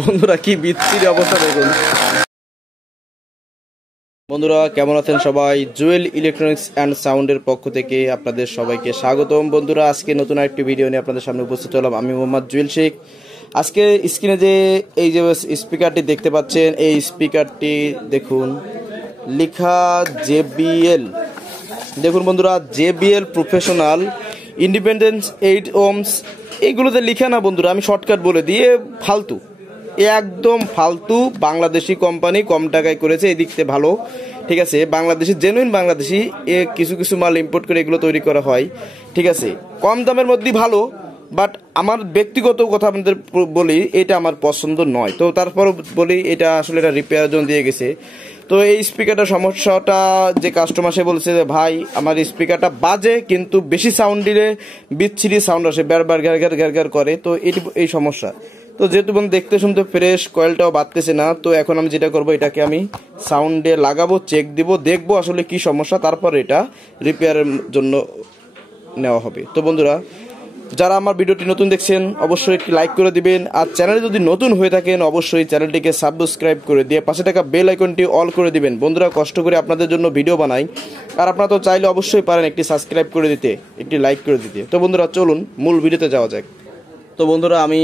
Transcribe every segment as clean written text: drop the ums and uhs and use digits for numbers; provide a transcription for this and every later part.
বন্ধুরা কি বিচ্ছিরি অবস্থা দেখুন। বন্ধুরা কেমন আছেন সবাই? জুয়েল ইলেকট্রনিক্স অ্যান্ড সাউন্ডের পক্ষ থেকে আপনাদের সবাইকে স্বাগতম। বন্ধুরা আজকে নতুন একটি ভিডিও নিয়ে আপনাদের সামনে উপস্থিত হলাম। আমি মোহাম্মদ জুয়েল শেখ। আজকে স্ক্রিনে যে এই যে স্পিকারটি দেখতে পাচ্ছেন, এই স্পিকারটি দেখুন লেখা JBL। দেখুন বন্ধুরা, JBL প্রফেশনাল ইন্ডিপেন্ডেন্স 8 ohms। এইগুলোতে লিখে না বন্ধুরা, আমি শর্টকাট বলে দিয়ে ফালতু, একদম ফালতু। বাংলাদেশি কোম্পানি, কম টাকায় করেছে, এই দিকতে ভালো, ঠিক আছে। বাংলাদেশি জেনুইন বাংলাদেশি কিছু কিছু মাল ইম্পোর্ট করে এগুলো তৈরি করা হয়, ঠিক আছে। কম দামের মধ্যেই ভালো, বাট আমার ব্যক্তিগত কথা আপনাদের বলি, এটা আমার পছন্দ নয়। তো তারপর বলি এটা আসলে এটা রিপেয়ার জন্য দিয়ে গেছে। তো এই স্পিকারটার সমস্যাটা যে কাস্টমার সে বলছে যে ভাই আমার স্পিকারটা বাজে, কিন্তু বেশি সাউন্ড দিলে বিচ্ছিরি সাউন্ড আসে, বারবার ঘ্যার ঘ্যার ঘ্যার ঘ্যার করে। তো এটি এই সমস্যা। তো যেহেতু বন্ধু দেখতে শুনতে ফ্রেশ, কয়েলটাও বাজতেছে না। তো এখন আমি যেটা করবো, এটাকে আমি সাউন্ডে লাগাবো, চেক দিব, দেখবো আসলে কি সমস্যা, তারপর এটা রিপেয়ারের জন্য নেওয়া হবে। তো বন্ধুরা যারা আমার ভিডিওটি নতুন দেখছেন অবশ্যই একটি লাইক করে দিবেন, আর চ্যানেলে যদি নতুন হয়ে থাকেন অবশ্যই চ্যানেলটিকে সাবস্ক্রাইব করে দিয়ে পাশে থাকা বেল আইকনটি অল করে দিবেন। বন্ধুরা কষ্ট করে আপনাদের জন্য ভিডিও বানাই, আর আপনারা তো চাইলে অবশ্যই পারেন একটি সাবস্ক্রাইব করে দিতে, একটি লাইক করে দিতে। তো বন্ধুরা চলুন মূল ভিডিওতে যাওয়া যাক। তো বন্ধুরা আমি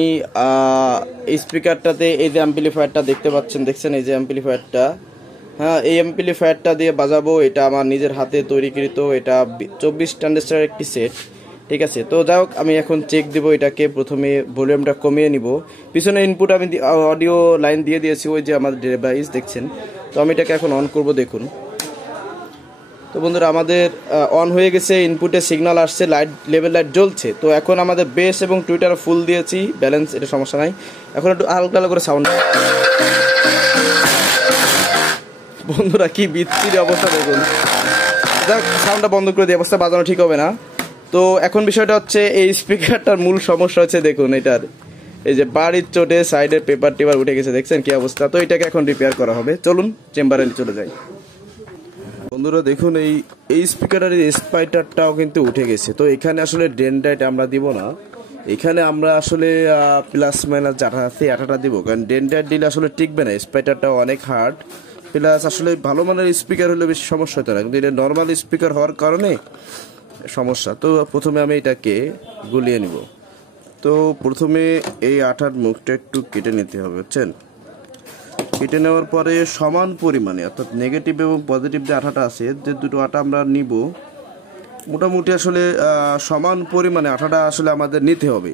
এই স্পিকারটাতে এই যে অ্যাম্পলিফায়ারটা দেখতে পাচ্ছেন, দেখছেন এই যে অ্যাম্পলিফায়ারটা, হ্যাঁ এই অ্যাম্পলিফায়ারটা দিয়ে বাজাবো। এটা আমার নিজের হাতে তৈরিকৃত, এটা 24 ট্রানজিস্টারের একটি সেট, ঠিক আছে। তো যাই হোক আমি এখন চেক দিব এটাকে। প্রথমে ভলিউমটা কমিয়ে নিব। পিছনে ইনপুট আমি অডিও লাইন দিয়ে দিয়েছি, ওই যে আমার ডিভাইস দেখছেন। তো আমি এটাকে এখন অন করব, দেখুন। তো বন্ধুরা আমাদের অন হয়ে গেছে, ইনপুটে সিগন্যাল আসছে, লাইট লেভেল লাইট জ্বলছে। তো এখন আমাদের বেস এবং টুইটার ফুল দিয়েছি, ব্যালেন্স, এটা সমস্যা নাই। এখন একটু হালকা হালকা করে সাউন্ড। বন্ধুরা কি বিচ্ছিরি অবস্থা দেখুন। যাক সাউন্ডটা বন্ধ করে দিয়ে অবস্থা বাজানো ঠিক হবে না। তো এখন বিষয়টা হচ্ছে এই স্পিকারটার মূল সমস্যা হচ্ছে, দেখুন এটার এই যে বাড়ির চোটে সাইডের পেপার টেপার উঠে গেছে, দেখছেন কি অবস্থা। তো এটাকে এখন রিপেয়ার করা হবে, চলুন চেম্বারে চলে যাই। বন্ধুরা দেখুন এই স্পিকারের স্পাইটারটাও কিন্তু উঠে গেছে। তো এখানে আসলে ডেন্টাইট আমরা দিব না, এখানে আমরা আসলে প্লাস মাইনাস যে আঠা আছে আঠাটা দিব, কারণ ডেন্টাইট দিলে আসলে টিকবে না, স্পাইটারটাও অনেক হার্ড। প্লাস আসলে ভালো মানের স্পিকার হলে বেশি সমস্যা হতো না, কিন্তু এটা নর্মাল স্পিকার হওয়ার কারণে সমস্যা। তো প্রথমে আমি এটাকে গুলিয়ে নিব। তো প্রথমে এই আঠার মুখটা একটু কেটে নিতে হবে, বুঝছেন। কেটে নেওয়ার পরে সমান পরিমাণে, অর্থাৎ নেগেটিভ এবং পজিটিভ যে আঠাটা আছে, যে দুটো আঠা আমরা নিব, মোটামুটি আসলে সমান পরিমাণে আঠাটা আসলে আমাদের নিতে হবে।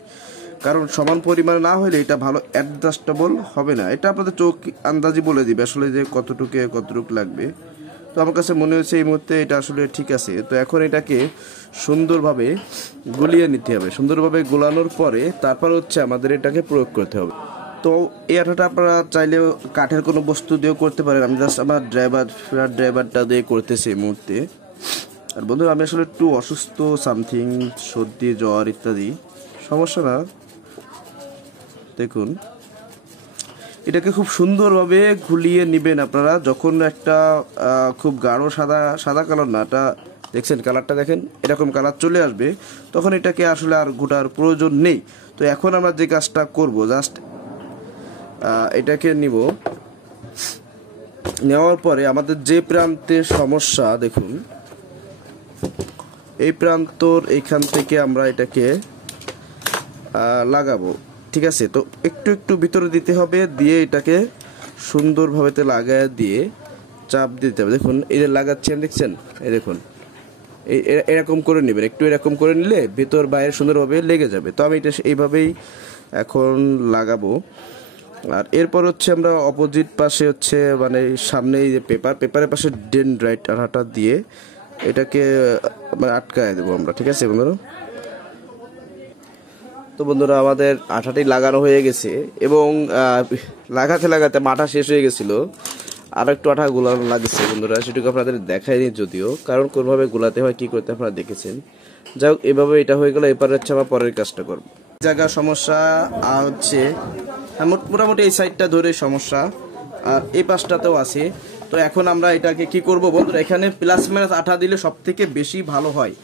কারণ সমান পরিমাণে না হলে এটা ভালো অ্যাডজাস্টেবল হবে না। এটা আপনাদের চোখ আন্দাজি বলে দিবে আসলে যে কতটুকু লাগবে। তো আমার কাছে মনে হচ্ছে এই মুহূর্তে এটা আসলে ঠিক আছে। তো এখন এটাকে সুন্দরভাবে গুলিয়ে নিতে হবে। সুন্দরভাবে গোলানোর পরে তারপর হচ্ছে আমাদের এটাকে প্রয়োগ করতে হবে। তো এই আঠাটা আপনারা চাইলে কাঠের কোনো বস্তু দিয়েও করতে পারেন। আমি জাস্ট আমার ড্রাইভারটা দিয়ে করতেছি এই মুহূর্তে। আর বন্ধুরা আমি আসলে একটু অসুস্থ, সামথিং সর্দি জ্বর ইত্যাদি, সমস্যা না। দেখুন এটাকে খুব সুন্দরভাবে ঘুলিয়ে নেবেন আপনারা। যখন একটা খুব গাঢ় সাদা কালার না, এটা দেখছেন কালারটা দেখেন, এরকম কালার চলে আসবে, তখন এটাকে আসলে আর ঘোটার প্রয়োজন নেই। তো এখন আমরা যে কাজটা করব, জাস্ট এটাকে নিব, নেওয়ার পরে আমাদের যে প্রান্তের সমস্যা দেখুন, এই প্রান্তর এইখান থেকে আমরা এটাকে লাগাবো, ঠিক আছে। তো একটু একটু ভিতরে দিতে হবে, দিয়ে এটাকে সুন্দরভাবে লাগায় দিয়ে চাপ দিতে হবে। দেখুন এই যে লাগাচ্ছেন, দেখছেন, এই দেখুন এরকম করে নেবেন, একটু এরকম করে নিলে ভিতর বাইরে সুন্দরভাবে লেগে যাবে। তো আমি এটা এইভাবেই এখন লাগাবো। আর এরপর হচ্ছে আমরা অপোজিট পাশে হচ্ছে মানে সামনে এই যে পেপারের পাশে ডেনড্রাইট আঠাটা দিয়ে এটাকে আটকায় দেবো আমরা, ঠিক আছে বন্ধুরা। তো বন্ধুরা আমাদের আঠাটি লাগানো হয়ে গেছে, এবং লাগাতে মাথা শেষ হয়ে গেছিল, আর একটু আঠা গোলানো লাগছে বন্ধুরা, সেটুকু আপনাদের দেখায়নি যদিও, কারণ কোনভাবে গোলাতে হয় কি করতে আপনারা দেখেছেন। যাই হোক এভাবে এটা হয়ে গেল, এরপর হচ্ছে আমরা পরের কাজটা করবো। জায়গা সমস্যা হচ্ছে মোটামুটি এই সাইডটা ধরে সমস্যা, আর এই পাশটাতেও আছে। তো এখন আমরা এটাকে কি করব বন্ধুরা, এখানে প্লাস মাইনাস আঠা দিলে সব থেকে বেশি ভালো হয়।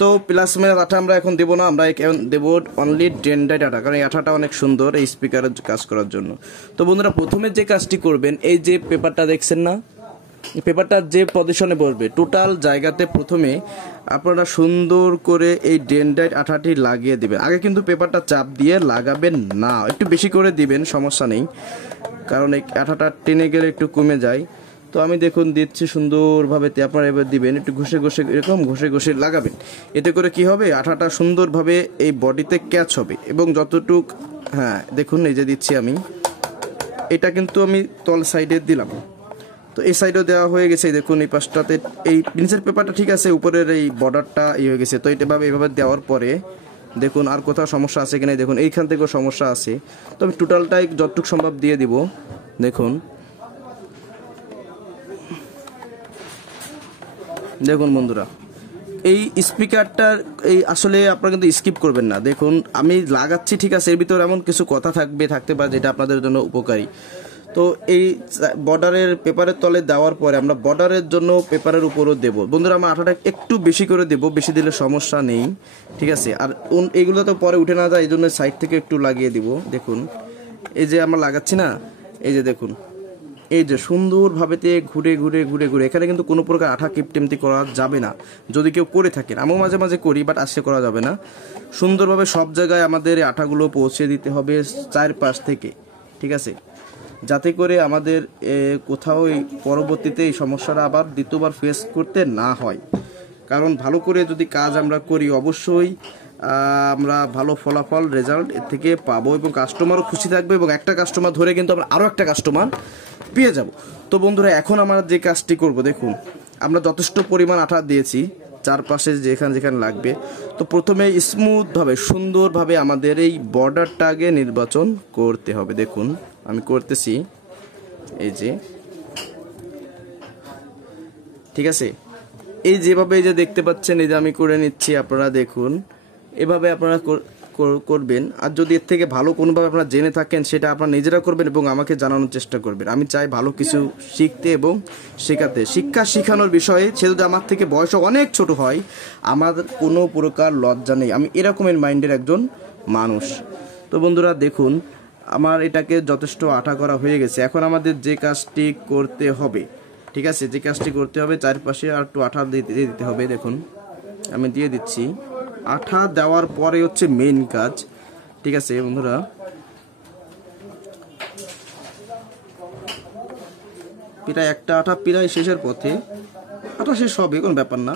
তো প্লাস মাইনাস আঠা আমরা এখন দেবো না, আমরা এখন দেবো অনলি ডেনড্রাইট আঠা, কারণ এই আঠাটা অনেক সুন্দর এই স্পিকারের কাজ করার জন্য। তো বন্ধুরা প্রথমে যে কাজটি করবেন, এই যে পেপারটা দেখছেন না, পেপারটা যে পজিশনে বসবে টোটাল জায়গাতে প্রথমে আপনারা সুন্দর করে এই ডেনড্রাইট আঠাটি লাগিয়ে দিবেন। আগে কিন্তু পেপারটা চাপ দিয়ে লাগাবেন না, একটু বেশি করে দিবেন, সমস্যা নেই, কারণ এই আঠাটা টেনে গেলে একটু কমে যায়। তো আমি দেখুন দিচ্ছি সুন্দরভাবে, আপনারা এবার দিবেন, একটু ঘষে ঘষে এরকম ঘষে ঘষে লাগাবেন। এতে করে কি হবে, আঠাটা সুন্দরভাবে এই বডিতে ক্যাচ হবে। এবং যতটুক, হ্যাঁ দেখুন এই যে দিচ্ছি আমি, এটা কিন্তু আমি তল সাইডে দিলাম, তো এই সাইডেও দেওয়া হয়ে গেছে। দেখুন এই পাশটাতে এই নিচের পেপারটা ঠিক আছে, উপরের এই বর্ডারটা হয়ে গেছে। তো এইভাবে দেওয়ার পরে দেখুন আর কোথাও সমস্যা আছে কিনা, দেখুন এইখান থেকেও সমস্যা আছে। তো আমি টোটালটাই যতটুকু সম্ভব দিয়ে দিব। দেখুন দেখুন বন্ধুরা, এই স্পিকারটার এই আসলে আপনারা কিন্তু স্কিপ করবেন না। দেখুন আমি লাগাচ্ছি ঠিক আছে, এর ভিতরে এমন কিছু কথা থাকতে পারে যেটা আপনাদের জন্য উপকারী। তো এই বর্ডারের পেপারের তলে দেওয়ার পরে আমরা বর্ডারের জন্য পেপারের উপরও দেব। বন্ধুরা আমার আঠাটা একটু বেশি করে দেব, বেশি দিলে সমস্যা নেই, ঠিক আছে। আর এইগুলো তো পরে উঠে না যায়, এই জন্য সাইড থেকে একটু লাগিয়ে দিব। দেখুন এই যে আমরা লাগাচ্ছি না, এই যে দেখুন এই যে সুন্দরভাবে ঘুরে ঘুরে ঘুরে ঘুরে, এখানে কিন্তু কোনো প্রকার আঠা কিপটেমতি করা যাবে না। যদি কেউ করে থাকেন, আমিও মাঝে মাঝে করি, বাট আজকে করা যাবে না। সুন্দরভাবে সব জায়গায় আমাদের আঠাগুলো পৌঁছে দিতে হবে চারপাশ থেকে, ঠিক আছে, যাতে করে আমাদের কোথাও পরবর্তীতে এই সমস্যাটা আবার দ্বিতীয়বার ফেস করতে না হয়। কারণ ভালো করে যদি কাজ আমরা করি অবশ্যই আমরা ভালো ফলাফল রেজাল্ট এর থেকে পাবো, এবং কাস্টমারও খুশি থাকবে, এবং একটা কাস্টমার ধরে কিন্তু আমরা আরও একটা কাস্টমার পেয়ে যাব। তো বন্ধুরা এখন আমরা যে কাজটি করব, দেখুন আমরা যথেষ্ট পরিমাণ আঠা দিয়েছি চারপাশে যেখানে যেখানে লাগবে। তো প্রথমে স্মুথভাবে সুন্দরভাবে আমাদের এই বর্ডারটা আগে নির্বাচন করতে হবে। দেখুন আমি করতেছি, এই যে ঠিক আছে, এই যেভাবে এই যে দেখতে পাচ্ছেন, এই যে আমি করে নিচ্ছি, আপনারা দেখুন এভাবে আপনারা করবেন। আর যদি এর থেকে ভালো কোনোভাবে আপনারা জেনে থাকেন সেটা আপনারা নিজেরা করবেন এবং আমাকে জানানোর চেষ্টা করবেন। আমি চাই ভালো কিছু শিখতে এবং শেখাতে। শিক্ষা শিখানোর বিষয়ে সে যদি আমার থেকে বয়সে অনেক ছোট হয়, আমার কোনো প্রকার লজ্জা নেই, আমি এরকমের মাইন্ডের একজন মানুষ। তো বন্ধুরা দেখুন আমার এটাকে যথেষ্ট আঠা করা হয়ে গেছে। এখন আমাদের যে কাজটি করতে হবে, ঠিক আছে, যে কাজটি করতে হবে চারপাশে আর একটু আঠা দিয়ে দিতে হবে। দেখুন আমি দিয়ে দিচ্ছি, আঠা দেওয়ার পরে হচ্ছে মেইন কাজ, ঠিক আছে বন্ধুরা। প্রায় একটা আঠা প্রায় শেষের পথে, আঠা শেষ হবে, কোনো ব্যাপার না।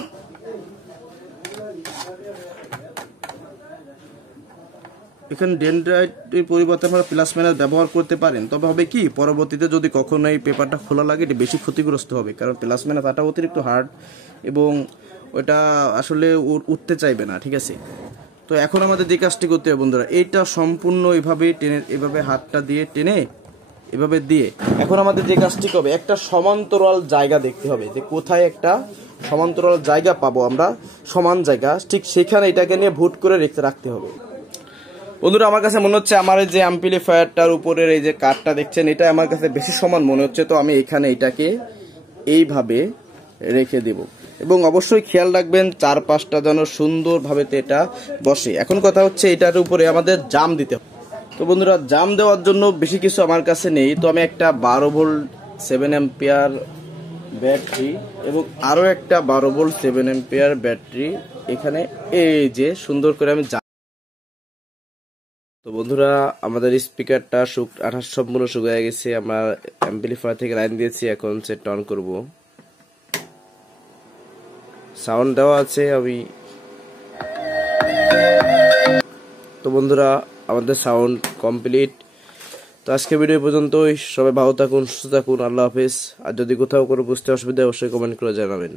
এখানে ডেনড্রাইটের পরিবর্তে আপনারা প্লাস মাইনাস ব্যবহার করতে পারেন, তবে হবে কি পরবর্তীতে যদি কখনো এই পেপারটা খোলা লাগে এটা বেশি ক্ষতিগ্রস্ত হবে, কারণ প্লাস মাইনাস আঠা অতিরিক্ত হার্ড এবং ওটা আসলে উঠতে চাইবে না, ঠিক আছে। তো এখন আমাদের যে কাজটি করতে হবে বন্ধুরা, এইটা সম্পূর্ণ এইভাবে টেনে, এভাবে হাতটা দিয়ে টেনে এভাবে দিয়ে এখন আমাদের যে কাজটি হবে, একটা সমান্তরাল জায়গা দেখতে হবে, যে কোথায় একটা সমান্তরাল জায়গা পাবো আমরা, সমান জায়গা, ঠিক সেখানে এটাকে নিয়ে ভুট করে রাখতে হবে। বন্ধুরা আমার কাছে মনে হচ্ছে আমার এই যে অ্যাম্পলিফায়ারটার উপরের এই যে কাঠটা দেখছেন, এটা আমার কাছে বেশি সমান মনে হচ্ছে। তো আমি এখানে এটাকে এইভাবে রেখে দেব, এবং অবশ্যই খেয়াল রাখবেন চারপাশটা যেন সুন্দরভাবে এটা বসে। এখন কথা হচ্ছে এটার উপরে আমাদের জাম দিতে হবে। তো বন্ধুরা জাম দেওয়ার জন্য বেশি কিছু আমার কাছে নেই, তো আমি একটা 12 ভোল্ট 7 অ্যাম্পিয়ার ব্যাটারি এবং আরও একটা 12 ভোল্ট 7 অ্যাম্পিয়ার ব্যাটারি এখানে এই যে সুন্দর করে আমি। তো বন্ধুরা আমাদের স্পিকারটা আঠা সম্পূর্ণ শুকিয়ে গেছে, আমরা অ্যাম্পলিফায়ার থেকে লাইন দিয়েছি, এখন সেট অন করব। সাউন্ড দেওয়া আছে আমি। তো বন্ধুরা আমাদের সাউন্ড কমপ্লিট। তো আজকে ভিডিও পর্যন্তই, সবাই ভালো থাকুন, সুস্থ থাকুন, আল্লাহ হাফেজ। আর যদি কোথাও কোনো বুঝতে অসুবিধা অবশ্যই কমেন্ট করে জানাবেন।